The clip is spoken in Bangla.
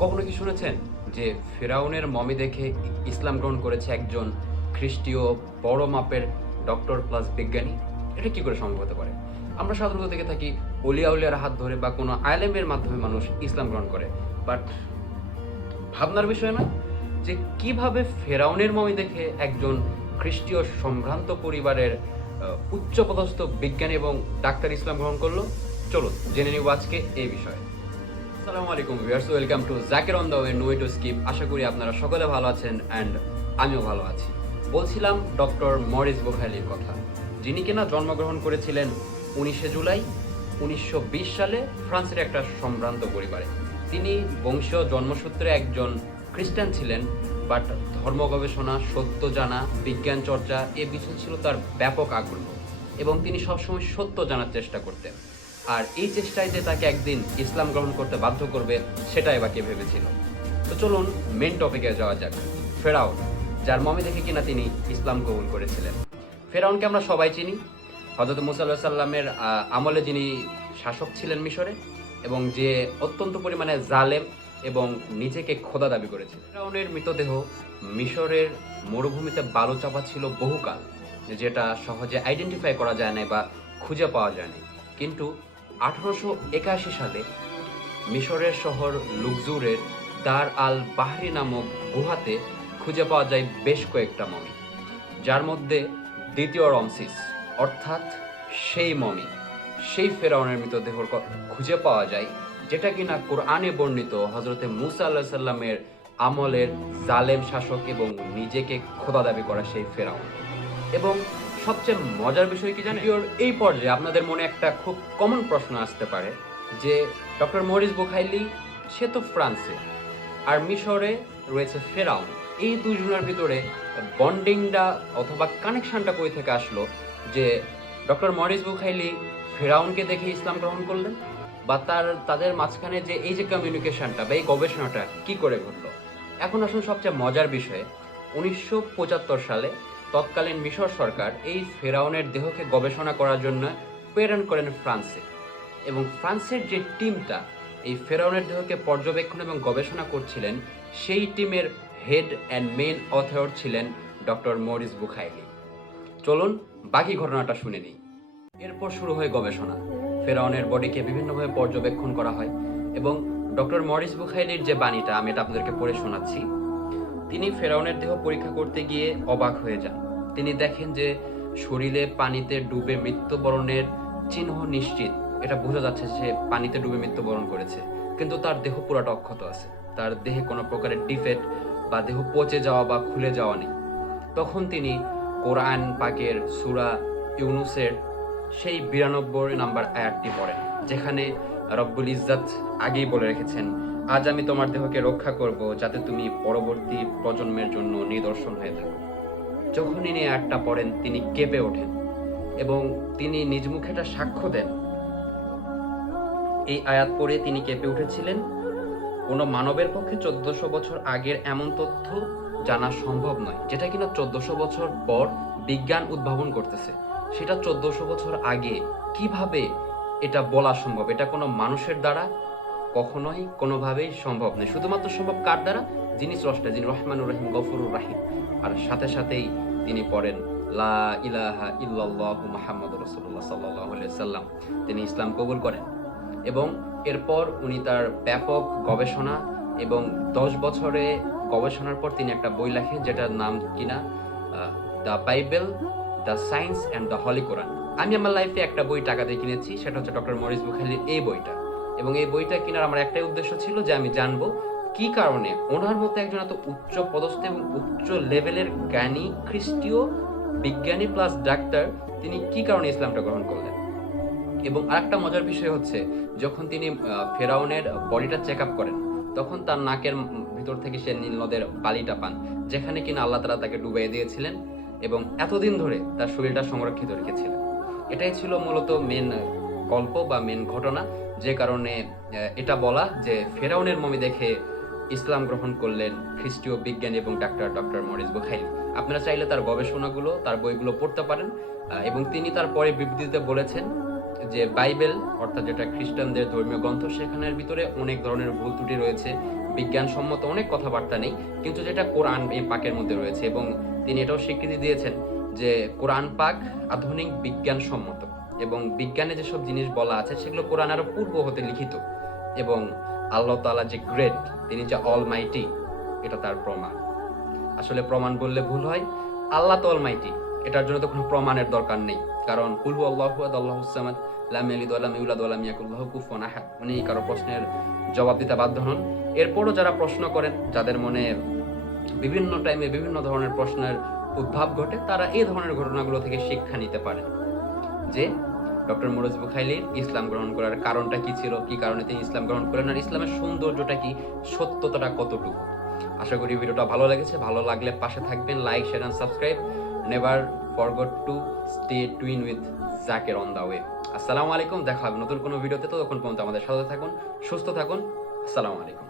কখনো কি শুনেছেন যে ফেরাউনের মমি দেখে ইসলাম গ্রহণ করেছে একজন খ্রিস্টীয় বড় মাপের ডক্টর প্লাস বিজ্ঞানী? এটা কি করে সম্ভব হতে পারে? আমরা সাধারণত দেখে থাকি অলিয়া উলিয়ার হাত ধরে বা কোনো আলেমের মাধ্যমে মানুষ ইসলাম গ্রহণ করে, বাট ভাবনার বিষয় না যে কিভাবে ফেরাউনের মমি দেখে একজন খ্রিস্টীয় সম্ভ্রান্ত পরিবারের উচ্চপদস্থ বিজ্ঞানী এবং ডাক্তার ইসলাম গ্রহণ করলো। চলুন জেনে নিব আজকে এই বিষয়ে। আসসালামু আলাইকুম viewers, welcome to Zakir on the way, no way to skip. আশা করি আপনারা সকলে ভালো আছেন অ্যান্ড আমিও ভালো আছি। বলছিলাম ডক্টর মরিস বুখাইলির কথা, যিনি কিনা জন্মগ্রহণ করেছিলেন 19শে জুলাই 1920 সালে ফ্রান্সের একটা সম্ভ্রান্ত পরিবারে। তিনি বংশীয় জন্মসূত্রে একজন খ্রিস্টান ছিলেন, বাট ধর্ম গবেষণা, সত্য জানা, বিজ্ঞান চর্চা এ বিষয়ে ছিল তার ব্যাপক আগ্রহ এবং তিনি সবসময় সত্য জানার চেষ্টা করতেন। আর এই চেষ্টায় যে তাকে একদিন ইসলাম গ্রহণ করতে বাধ্য করবে সেটাই বা কে ভেবেছিল। তো চলুন মেন টপিকে যাওয়া যাক। ফেরাউন, যার মমি দেখে কিনা তিনি ইসলাম কবুল করেছিলেন। ফেরাউনকে আমরা সবাই চিনি, হযরত মুসা আলাইহিস সালামের আমলে যিনি শাসক ছিলেন মিশরে, এবং যে অত্যন্ত পরিমাণে জালেম এবং নিজেকে খোদা দাবি করেছিল। ফেরাউনের মৃতদেহ মিশরের মরুভূমিতে বালু চাপা ছিল বহুকাল, যেটা সহজে আইডেন্টিফাই করা যায় না বা খুঁজে পাওয়া যায় না। কিন্তু 1881 সালে মিশরের শহর লুকজুরের দার আল বাহরি নামক গুহাতে খুঁজে পাওয়া যায় বেশ কয়েকটা মমি, যার মধ্যে দ্বিতীয় রমসিস অর্থাৎ সেই মমি, সেই ফেরাউনের মৃতদেহ খুঁজে পাওয়া যায়, যেটা কিনা কোরআনে বর্ণিত হযরতে মুসা আলাইহিস সালামের আমলের জালেম শাসক এবং নিজেকে খোদা দাবি করা সেই ফেরাউন। এবং সবচেয়ে মজার বিষয় কি জানেন, এই পর্যায়ে আপনাদের মনে একটা খুব কমন প্রশ্ন আসতে পারে যে ডক্টর মরিস বুখাইলি সে তো ফ্রান্সে, আর মিশরে রয়েছে ফেরাউন, এই দুজনের ভিতরে বন্ডিংটা অথবা কানেকশনটা কই থেকে আসলো যে ডক্টর মরিস বুখাইলি ফেরাউনকে দেখে ইসলাম গ্রহণ করলেন, বা তাদের মাঝখানে যে এই যে কমিউনিকেশনটা বা এই গবেষণাটা কি করে ঘটলো। এখন আসুন সবচেয়ে মজার বিষয়ে, 1975 সালে তৎকালীন মিশর সরকার এই ফেরাউনের দেহকে গবেষণা করার জন্য প্রেরণ করেন ফ্রান্সে, এবং ফ্রান্সের যে টিমটা এই ফেরাউনের দেহকে পর্যবেক্ষণ এবং গবেষণা করছিলেন, সেই টিমের হেড অ্যান্ড মেইন অথর ছিলেন ডক্টর মরিস বুখাইলি। চলুন বাকি ঘটনাটা শুনে নিই। এরপর শুরু হয় গবেষণা। ফেরাউনের বডিকে বিভিন্নভাবে পর্যবেক্ষণ করা হয় এবং ডক্টর মরিস বুখাইলির যে বাণীটা আমি এটা আপনাদেরকে পড়ে শোনাচ্ছি। তিনি ফেরাউনের দেহ পরীক্ষা করতে গিয়ে অবাক হয়ে যান। তিনি দেখেন যে শরীরে পানিতে ডুবে মৃত্যুবরণের চিহ্ন নিশ্চিত, এটা বোঝা যাচ্ছে সে পানিতে ডুবে মৃত্যুবরণ করেছে, কিন্তু তার দেহ পুরাটা অক্ষত আছে, তার দেহে কোনো প্রকারের ডিফেক্ট বা দেহ পচে যাওয়া বা খুলে যাওয়া নেই। তখন তিনি কোরআন পাকের সূরা ইউনুসের সেই 92 নম্বর আয়াতটি পড়েন, যেখানে রব্বুল ইজ্জত আগেই বলে রেখেছেন, আজ আমি তোমার দেহকে রক্ষা করব যাতে তুমি পরবর্তী প্রজন্মের জন্য নিদর্শন হয়ে থাকো। যখন ইনি আয়াতটা পড়েন তিনি কেঁপে ওঠেন এবং তিনি নিজ মুখে এটা সাক্ষ্য দেন। এই আয়াত পড়ে তিনি কেঁপে উঠেছিলেন। কোনো মানবের পক্ষে 1400 বছর আগের এমন তথ্য জানা সম্ভব নয়, যেটা কিনা 1400 বছর পর বিজ্ঞান উদ্ভাবন করতেছে, সেটা 1400 বছর আগে কিভাবে এটা বলা সম্ভব? এটা কোনো মানুষের দ্বারা কখনোই কোনোভাবেই সম্ভব নয়। শুধুমাত্র সম্ভব কার দ্বারা? যিনি স্রষ্টা, যিনি রহমানুর রহিম, গফুরুর রাহিম। আর সাথে সাথেই তিনি পড়েন লা ইলাহা ইল্লাল্লাহু মুহাম্মাদুর রাসূলুল্লাহ সাল্লাল্লাহু আলাইহি ওয়াসাল্লাম। তিনি ইসলাম কবুল করেন এবং এরপর উনি তার ব্যাপক গবেষণা এবং 10 বছরে গবেষণার পর তিনি একটা বই লেখেন, যেটার নাম কিনা the Bible, the science and the holy Quran. আমি আমার লাইফে একটা বই টাকা দিয়ে কিনেছি, সেটা হচ্ছে ডক্টর মরিস বুখাইলির এই বইটা। এবং এই বইটা কেনার আমার একটাই উদ্দেশ্য ছিল যে আমি জানবো কি কারণে ওনার মতো একজন এত উচ্চ পদস্থ এবং উচ্চ লেভেলের জ্ঞানী খ্রিস্টীয় বিজ্ঞানী প্লাস ডাক্তার তিনি কি কারণে ইসলামটা গ্রহণ করলেন। এবং আরেকটা মজার বিষয় হচ্ছে, যখন তিনি ফেরাউনের বডিটা চেক আপ করেন, তখন তার নাকের ভিতর থেকে সে নীল নদের বালিটা পান, যেখানে কিনা আল্লাহ তাআলা তাকে ডুবিয়ে দিয়েছিলেন এবং এতদিন ধরে তার শরীরটা সংরক্ষিত রেখেছিলেন। এটাই ছিল মূলত মেন গল্প বা মেন ঘটনা, যে কারণে এটা বলা যে ফেরাউনের মমি দেখে ইসলাম গ্রহণ করলেন খ্রিস্টীয় বিজ্ঞানী এবং ডাক্তার ডক্টর মরিস বুখাইলি। আপনারা চাইলে তার গবেষণাগুলো, তার বইগুলো পড়তে পারেন। এবং তিনি তার পরে বিবৃতিতে বলেছেন যে বাইবেল অর্থাৎ যেটা খ্রিস্টানদের ধর্মীয় গ্রন্থ, সেখানের ভিতরে অনেক ধরনের ভুল ত্রুটি রয়েছে, বিজ্ঞানসম্মত অনেক কথাবার্তা নেই, কিন্তু যেটা কোরআন পাকের মধ্যে রয়েছে, এবং তিনি এটাও স্বীকৃতি দিয়েছেন যে কোরআন পাক আধুনিক বিজ্ঞানসম্মত, এবং বিজ্ঞানে যেসব জিনিস বলা আছে সেগুলো কোরআন আরো পূর্ব হতে লিখিত, এবং আল্লাহ তাআলা যে গ্রেট, তিনি যে অলমাইটি, এটা তার প্রমাণ। আসলে প্রমাণ বললে ভুল হয়, আল্লাহ তো অলমাইটি, এটার জন্য তো কোনো প্রমাণের দরকার নেই, কারণ কুল হু আল্লাহু আহাদ আল্লাহুস সামাদ লাম ইয়ালিদ ওয়া লাম ইউলাদ ওয়া লাম ইয়াকুল লাহু কুফুয়ান আহাদ, উনি কারো প্রশ্নের জবাব দিতে বাধ্য হন। এরপরও যারা প্রশ্ন করেন, যাদের মনে বিভিন্ন টাইমে বিভিন্ন ধরনের প্রশ্নের উদ্ভব ঘটে, তারা এই ধরনের ঘটনাগুলো থেকে শিক্ষা নিতে পারেন যে ডক্টর মুরুজ বুখাইলির ইসলাম গ্রহণ করার কারণটা কি ছিল, কি কারণে তিনি ইসলাম গ্রহণ করেন, আর ইসলামের সৌন্দর্যটা কি, সত্যতাটা কতটুকু। আশা করি ভিডিওটা ভালো লেগেছে। ভালো লাগলে পাশে থাকবেন, like, share and subscribe. Never forgot to stay tuned with Zaker on the way. আসসালামু আলাইকুম, দেখা হবে নতুন কোনো ভিডিওতে। ততক্ষণ পর্যন্ত আমাদের সাথে থাকুন, সুস্থ থাকুন। আসসালামু আলাইকুম।